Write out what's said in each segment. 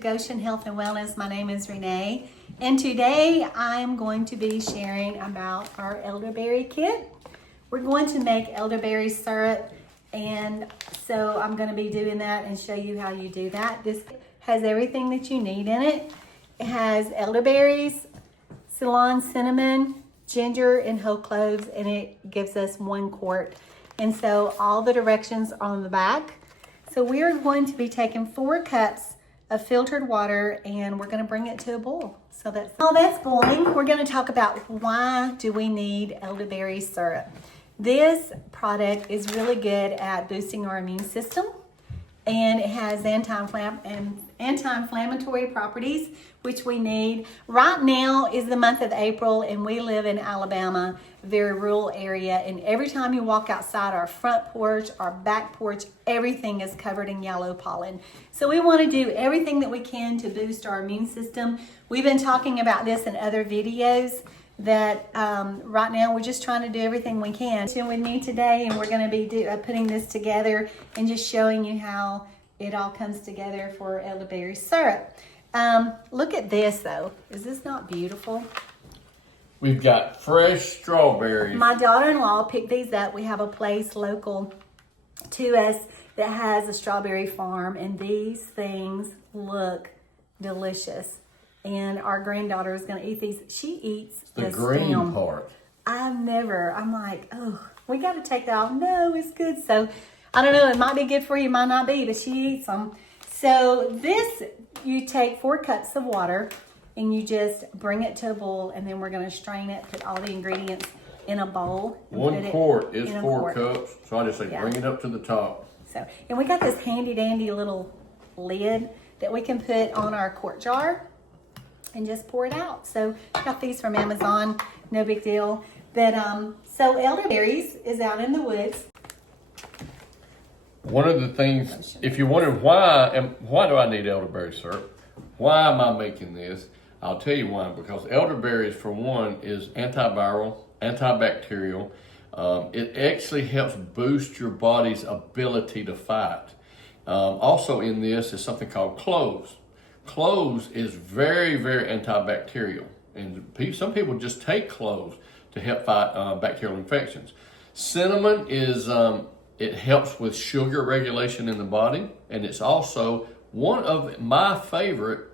Goshen Health and Wellness. My name is Renee, and today I'm going to be sharing about our elderberry kit. We're going to make elderberry syrup, and so I'm going to be doing that and show you how you do that. This has everything that you need in it. It has elderberries, Ceylon cinnamon, ginger, and whole cloves, and it gives us 1 quart. And so all the directions are on the back. So we are going to be taking 4 cups of filtered water, and we're going to bring it to a boil. So while that's boiling, we're going to talk about why do we need elderberry syrup. This product is really good at boosting our immune system, and it has anti-inflammatory properties, which we need. Right now is the month of April, and we live in Alabama, a very rural area, and every time you walk outside our front porch, our back porch, everything is covered in yellow pollen. So we want to do everything that we can to boost our immune system. We've been talking about this in other videos, that right now we're just trying to do everything we can. With me today, and we're going to be putting this together and just showing you how it all comes together for elderberry syrup. Look at this though. Is this not beautiful? We've got fresh strawberries. My daughter-in-law picked these up. We have a place local to us that has a strawberry farm, and these things look delicious. And our granddaughter is going to eat these. She eats the green stem. part. I'm like, oh, we got to take that off. No, it's good. So I don't know. It might be good for you, might not be, but she eats them. So this, you take 4 cups of water and you just bring it to a boil, and then we're going to strain it, put all the ingredients in a bowl. 1 quart is 4 cups. So I just say bring it up to the top. So, and we got this handy dandy little lid that we can put on our quart jar and just pour it out. So got these from Amazon, no big deal. But so elderberries is out in the woods. One of the things, if you wonder why do I need elderberry syrup? Why am I making this? I'll tell you why. Because elderberries, for one, is antiviral, antibacterial. It actually helps boost your body's ability to fight. Also in this is something called cloves. Cloves is very, very antibacterial, and some people just take cloves to help fight bacterial infections. Cinnamon is, it helps with sugar regulation in the body, and it's also one of my favorite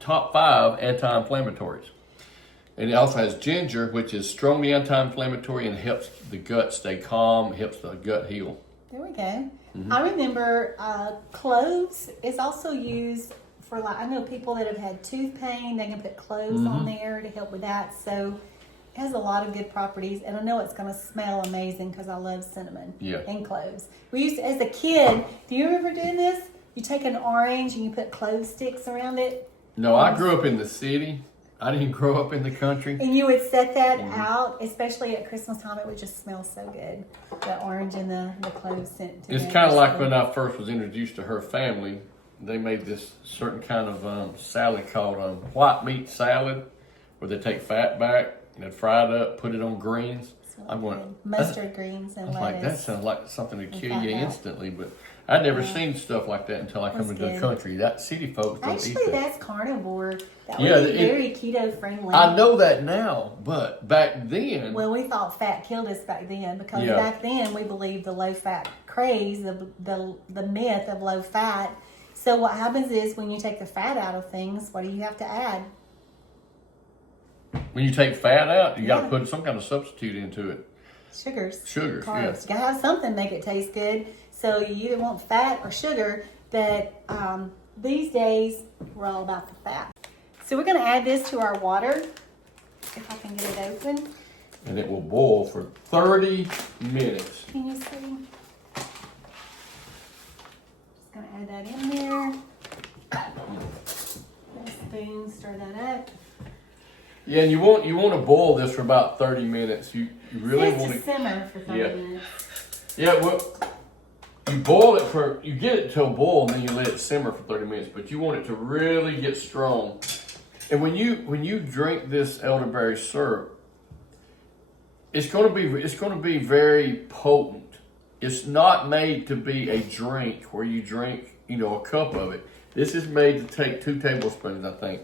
top 5 anti-inflammatories. And it also has ginger, which is strongly anti-inflammatory and helps the gut stay calm, helps the gut heal. There we go. I remember cloves is also used for, like, I know people that have had tooth pain, they can put cloves on there to help with that. So it has a lot of good properties, and I know it's going to smell amazing because I love cinnamon and cloves. We used to, as a kid, do you remember doing this? You take an orange and you put clove sticks around it. No, I grew up in the city. I didn't grow up in the country. And you would set that out, especially at Christmas time. It would just smell so good. The orange and the clove scent together. It's kind of like when I first was introduced to her family. They made this certain kind of salad called white meat salad, where they take fat back and they fry it up, put it on greens. Really I'm going mustard greens and lettuce. Like, that sounds like something to kill you instantly, but I'd never seen stuff like that until I come into the country. That city folks don't eat that. Actually, that's carnivore. That would be very keto friendly. I know that now, but back then. Well, we thought fat killed us back then, because back then we believed the low fat craze, the myth of low fat. So what happens is when you take the fat out of things, what do you have to add? When you take fat out, you got to put some kind of substitute into it. Sugars. Sugars, carbs. yes. You got to have something to make it taste good. So you either want fat or sugar, but these days we're all about the fat. So we're going to add this to our water, if I can get it open. And it will boil for 30 minutes. Can you see? Just going to add that in there. With a spoon, stir that up. Yeah, and you want to boil this for about 30 minutes. You really want to simmer for 30 minutes. Yeah, well, you get it to a boil, and then you let it simmer for 30 minutes. But you want it to really get strong. And when you drink this elderberry syrup, it's going to be very potent. It's not made to be a drink where you drink a cup of it. This is made to take 2 tablespoons, I think.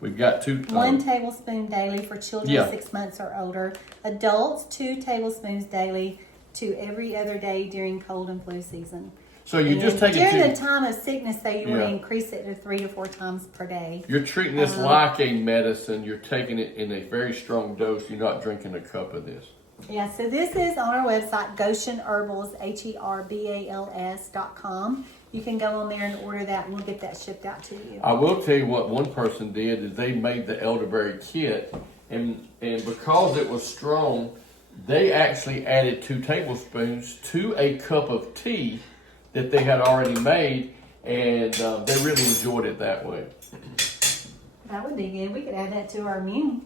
We've got 2. 1 tablespoon daily for children Yeah. 6 months or older. Adults, 2 tablespoons daily to every other day during cold and flu season. So you just take during it the time of sickness, though, you want Yeah. to increase it to 3 to 4 times per day. You're treating this like a medicine. You're taking it in a very strong dose. You're not drinking a cup of this. Yeah, so this is on our website, Goshen Herbals, HERBALS.com. You can go on there and order that, and we'll get that shipped out to you. I will tell you what one person did is they made the elderberry kit, and because it was strong, they actually added 2 tablespoons to a cup of tea that they had already made, and they really enjoyed it that way. That would be good. We could add that to our immune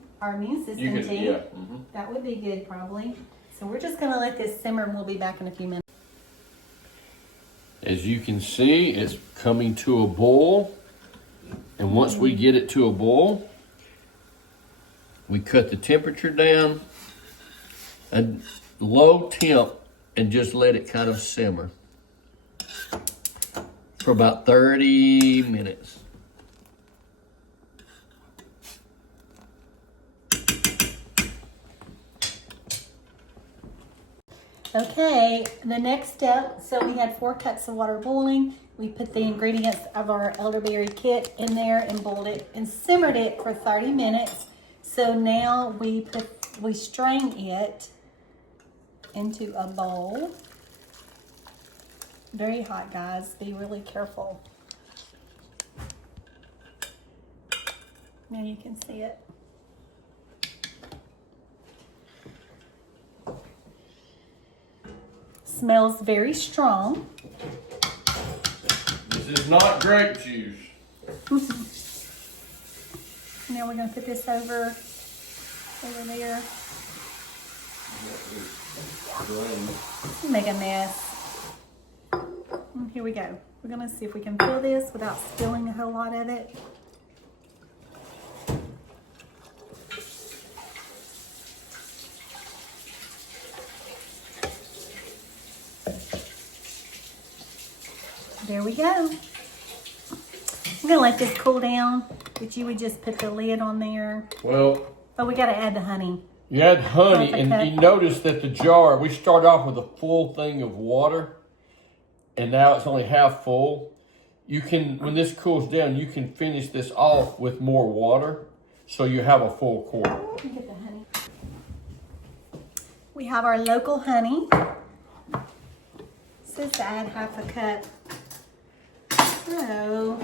system You could, tea. yeah. Mm-hmm. That would be good, probably. So we're just going to let this simmer, and we'll be back in a few minutes. As you can see, it's coming to a boil, and once we get it to a boil, we cut the temperature down and low temp and just let it kind of simmer for about 30 minutes. Okay, the next step, so we had 4 cups of water boiling. We put the ingredients of our elderberry kit in there and boiled it and simmered it for 30 minutes. So now we strain it into a bowl. Very hot, guys. Be really careful. Now you can see it. Smells very strong. This is not grape juice. Now we're going to put this over there. Make a mess. Here we go. We're going to see if we can fill this without spilling a whole lot of it. There we go. I'm going to let this cool down, but you would just put the lid on there. Well, Oh, we got to add the honey. you add honey, and Okay. you notice that the jar, we start off with a full thing of water, and now it's only half full. You can, when this cools down, you can finish this off with more water, so you have a full quart. Let me get the honey. We have our local honey. It says to add half a cup. So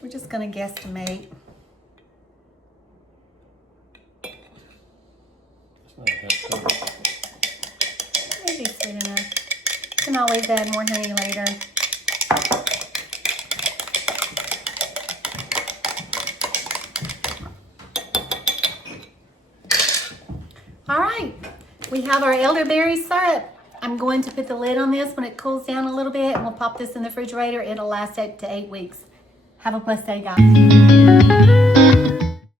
we're just going to guesstimate. Maybe sweet enough. You can always add more honey later. All right, we have our elderberry syrup. I'm going to put the lid on this when it cools down a little bit, and we'll pop this in the refrigerator. It'll last 8 to 8 weeks. Have a blessed day, guys.